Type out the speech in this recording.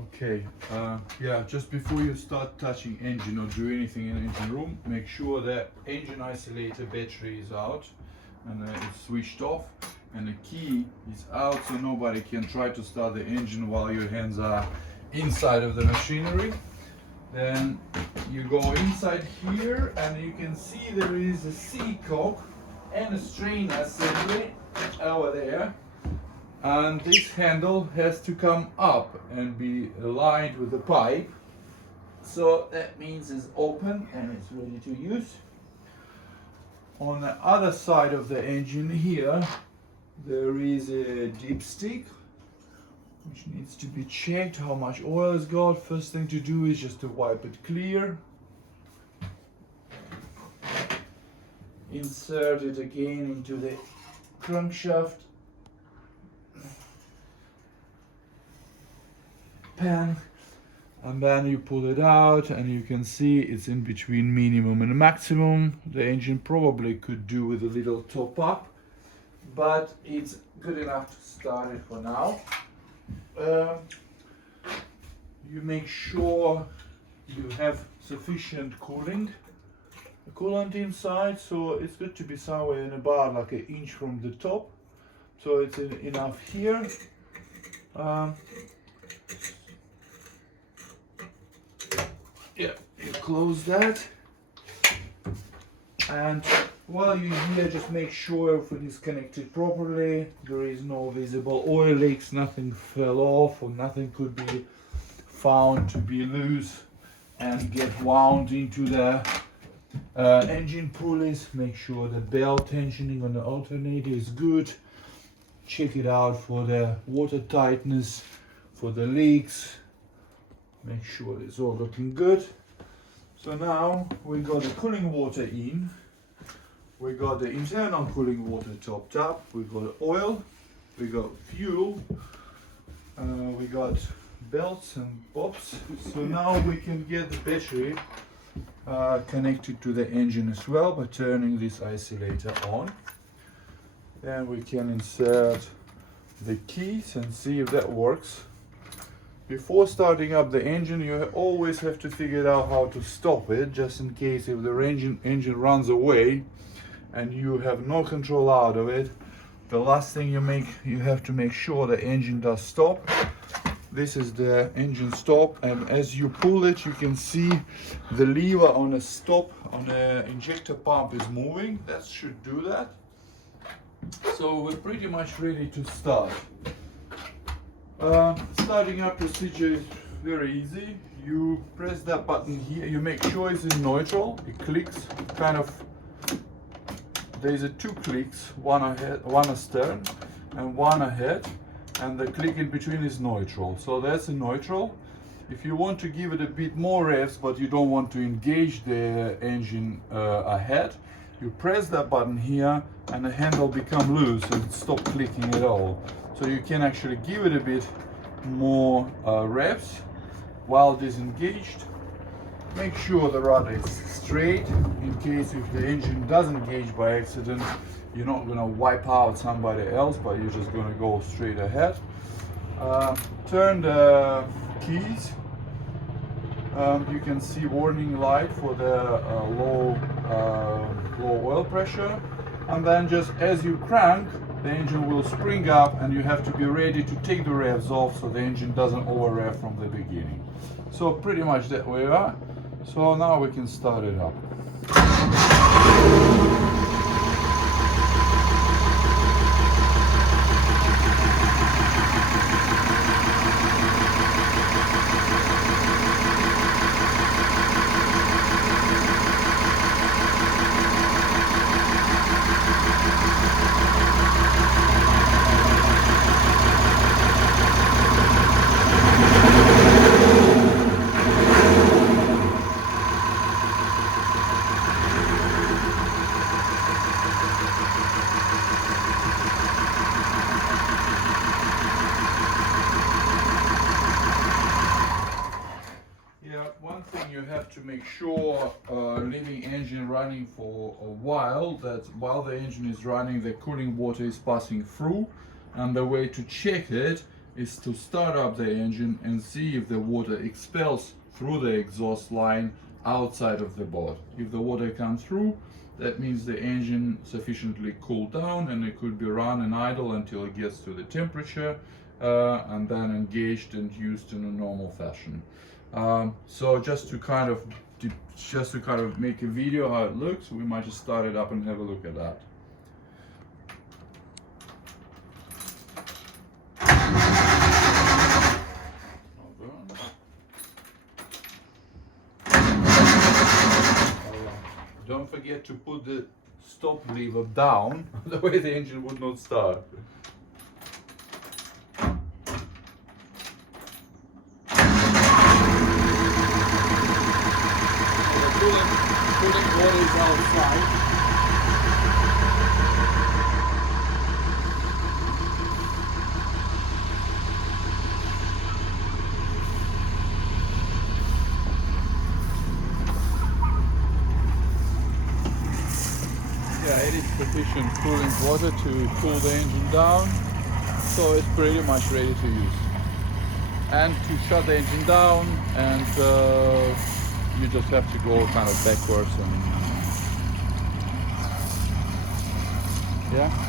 Okay, yeah, just before you start touching engine or do anything in the engine room, make sure that engine isolator battery is out and it's switched off and the key is out so nobody can try to start the engine while your hands are inside of the machinery. Then you go inside here and you can see there is a seacock and a strainer assembly over there. And this handle has to come up and be aligned with the pipe. So that means it's open and it's ready to use. On the other side of the engine here, there is a dipstick which needs to be checked how much oil it's got. First thing to do is just to wipe it clear. Insert it again into the crankshaft pan, and then you pull it out and you can see it's in between minimum and maximum. The engine probably could do with a little top up, but it's good enough to start it for now. You make sure you have sufficient coolant inside, so it's good to be somewhere in about like an inch from the top, so it's enough here. Yeah, you close that, and while you're here, just make sure everything is connected properly. There is no visible oil leaks, nothing fell off or nothing could be found to be loose and get wound into the engine pulleys. Make sure the belt tensioning on the alternator is good. Check it out for the water tightness, for the leaks. Make sure it's all looking good. So now we got the cooling water in. We got the internal cooling water topped up. We got oil. We got fuel. We got belts and bobs. So now we can get the battery connected to the engine as well by turning this isolator on. Then we can insert the keys and see if that works. Before starting up the engine, you always have to figure out how to stop it, just in case if the engine runs away and you have no control out of it. The last thing you have to make sure the engine does stop. This is the engine stop, and as you pull it, you can see the lever on a stop on the injector pump is moving. That should do that. So we're pretty much ready to start. Starting up procedure is very easy. You press that button here, you make sure it's in neutral, it clicks kind of, there's two clicks, one ahead, one astern and one ahead, and the click in between is neutral. So that's in neutral. If you want to give it a bit more revs but you don't want to engage the engine ahead, you press that button here and the handle become loose and stop clicking at all. So you can actually give it a bit more revs while disengaged. Make sure the rudder is straight in case if the engine does engage by accident, you're not going to wipe out somebody else, but you're just going to go straight ahead. Turn the keys. You can see warning light for the low oil pressure, and then just as you crank, the engine will spring up and you have to be ready to take the revs off so the engine doesn't over rev from the beginning. So pretty much that way we are. So now we can start it up. One thing you have to make sure, leaving engine running for a while, that while the engine is running, the cooling water is passing through, and the way to check it is to start up the engine and see if the water expels through the exhaust line outside of the boat. If the water comes through, that means the engine sufficiently cooled down and it could be run and idle until it gets to the temperature and then engaged and used in a normal fashion. So just to kind of make a video how it looks, we might just start it up and have a look at that. Don't forget to put the stop lever down, the way the engine would not start. Cooling water is outside. Yeah, it is sufficient cooling water to cool the engine down, so it's pretty much ready to use. And to shut the engine down, and you just have to go kind of backwards and yeah.